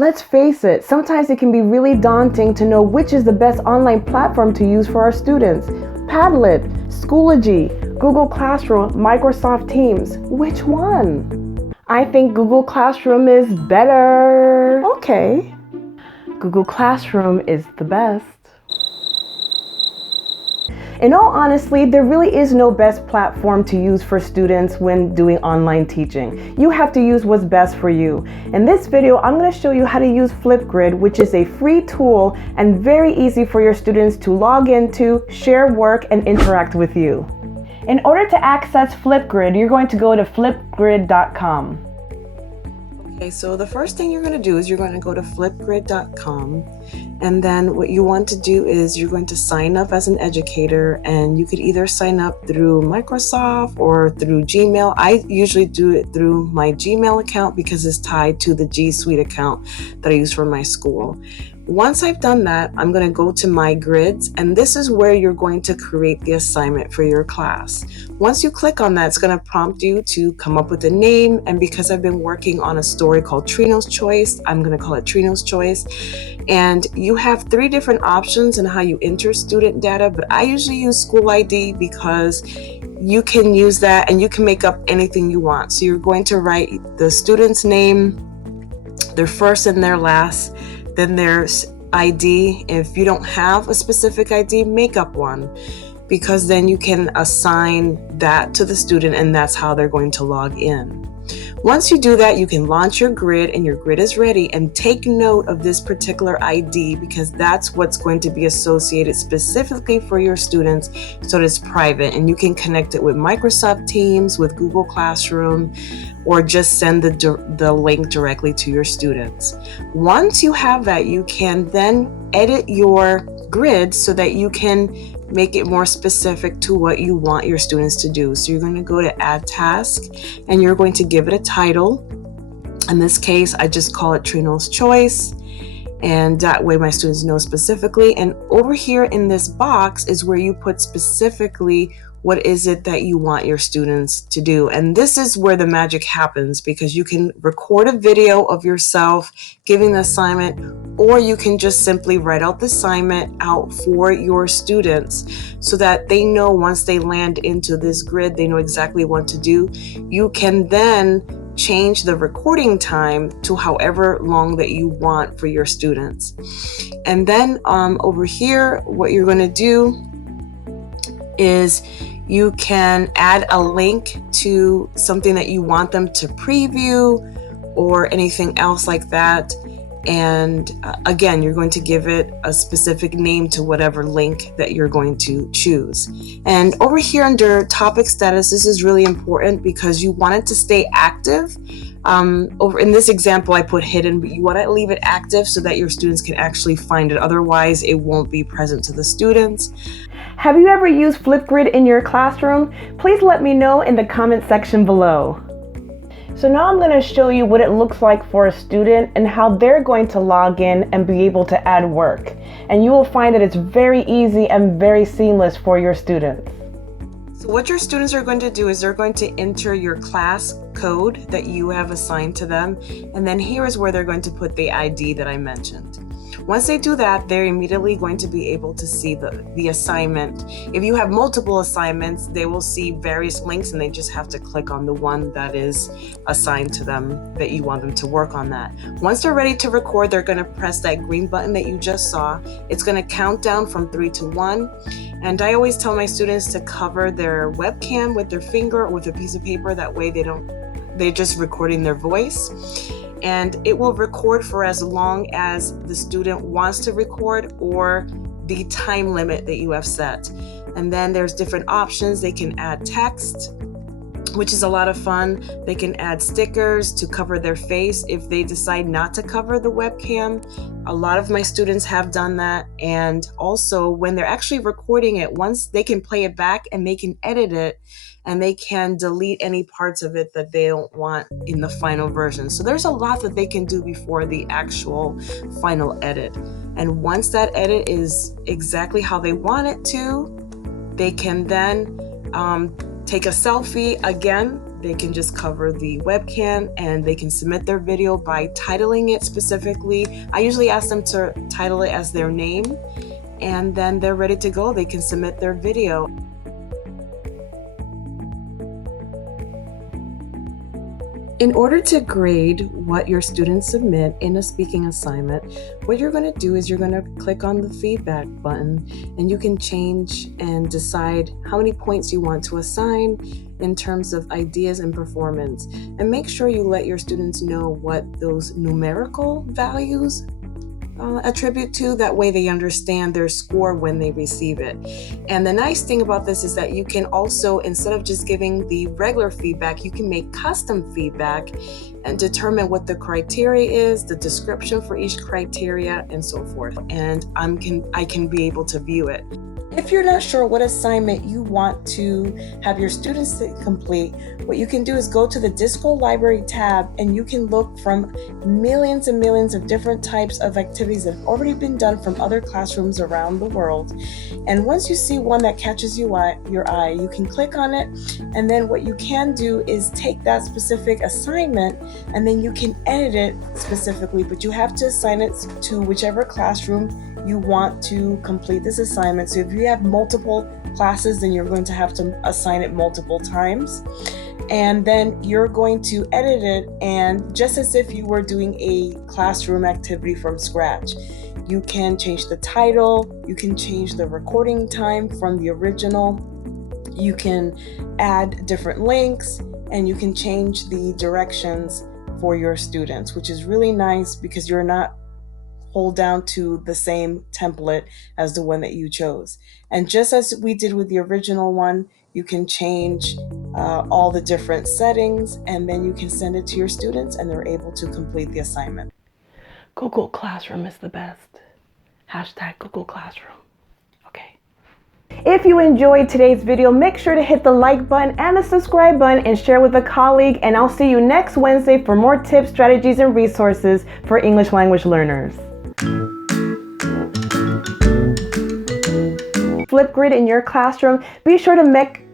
Let's face it, sometimes it can be really daunting to know which is the best online platform to use for our students. Padlet, Schoology, Google Classroom, Microsoft Teams. Which one? I think Google Classroom is better. Okay. Google Classroom is the best. In all honesty, there really is no best platform to use for students when doing online teaching. You have to use what's best for you. In this video, I'm going to show you how to use Flipgrid, which is a free tool and very easy for your students to log into, share work, and interact with you. In order to access Flipgrid, you're going to go to flipgrid.com. Okay, so the first thing you're going to do is you're going to go to flipgrid.com, and then what you want to do is you're going to sign up as an educator, and you could either sign up through Microsoft or through Gmail. I usually do it through my Gmail account because it's tied to the G Suite account that I use for my school. Once I've done that, I'm going to go to my grids, and this is where you're going to create the assignment for your class. Once you click on that, it's going to prompt you to come up with a name, and because I've been working on a story called Trino's Choice, I'm going to call it Trino's Choice. And you have 3 different options in how you enter student data, but I usually use school ID because you can use that and you can make up anything you want. So you're going to write the student's name, their first and their last, then there's ID. If you don't have a specific ID, make up one, because then you can assign that to the student and that's how they're going to log in. Once you do that, you can launch your grid and your grid is ready, and take note of this particular ID because that's what's going to be associated specifically for your students, so it's private, and you can connect it with Microsoft Teams, with Google Classroom, or just send the link directly to your students. Once you have that, you can then edit your grid so that you can make it more specific to what you want your students to do. So you're going to go to Add Task, and you're going to give it a title. In this case, I just call it Trino's Choice, and that way my students know specifically. And over here in this box is where you put specifically what is it that you want your students to do. And this is where the magic happens, because you can record a video of yourself giving the assignment, or you can just simply write out the assignment out for your students so that they know once they land into this grid, they know exactly what to do. You can then change the recording time to however long that you want for your students. And then over here, what you're going to do is you can add a link to something that you want them to preview or anything else like that. And again, you're going to give it a specific name to whatever link that you're going to choose. And over here under topic status, this is really important because you want it to stay active. Over in this example, I put hidden, but you want to leave it active so that your students can actually find it. Otherwise, it won't be present to the students. Have you ever used Flipgrid in your classroom? Please let me know in the comment section below. So now I'm going to show you what it looks like for a student and how they're going to log in and be able to add work. And you will find that it's very easy and very seamless for your students. So what your students are going to do is they're going to enter your class code that you have assigned to them. And then here is where they're going to put the ID that I mentioned. Once they do that, they're immediately going to be able to see the assignment. If you have multiple assignments, they will see various links and they just have to click on the one that is assigned to them that you want them to work on that. Once they're ready to record, they're going to press that green button that you just saw. It's going to count down from 3 to 1. And I always tell my students to cover their webcam with their finger or with a piece of paper. That way they're just recording their voice. And it will record for as long as the student wants to record or the time limit that you have set. And then there's different options. They can add text, which is a lot of fun. They can add stickers to cover their face if they decide not to cover the webcam. A lot of my students have done that. And also when they're actually recording it, once they can play it back and they can edit it, and they can delete any parts of it that they don't want in the final version. So there's a lot that they can do before the actual final edit. And once that edit is exactly how they want it to, they can then take a selfie again they can just cover the webcam and they can submit their video by titling it specifically. I usually ask them to title it as their name, and then they're ready to go. They can submit their video. In order to grade what your students submit in a speaking assignment, what you're going to do is you're going to click on the feedback button, and you can change and decide how many points you want to assign in terms of ideas and performance. And make sure you let your students know what those numerical values attribute to. That way they understand their score when they receive it. And the nice thing about this is that you can also, instead of just giving the regular feedback, you can make custom feedback and determine what the criteria is, the description for each criteria, and so forth. And I can be able to view it. If you're not sure what assignment you want to have your students complete, what you can do is go to the Disco Library tab, and you can look from millions and millions of different types of activities that have already been done from other classrooms around the world. And once you see one that catches your eye, you can click on it, and then what you can do is take that specific assignment and then you can edit it specifically, but you have to assign it to whichever classroom you want to complete this assignment. So if you have multiple classes, then you're going to have to assign it multiple times. And then you're going to edit it, and just as if you were doing a classroom activity from scratch. You can change the title, you can change the recording time from the original, you can add different links, and you can change the directions for your students, which is really nice because you're not hold down to the same template as the one that you chose. And just as we did with the original one, you can change all the different settings, and then you can send it to your students and they're able to complete the assignment. Google Classroom is the best. Hashtag Google Classroom. Okay. If you enjoyed today's video, make sure to hit the like button and the subscribe button and share with a colleague, and I'll see you next Wednesday for more tips, strategies, and resources for English language learners. Flipgrid in your classroom. Be sure to make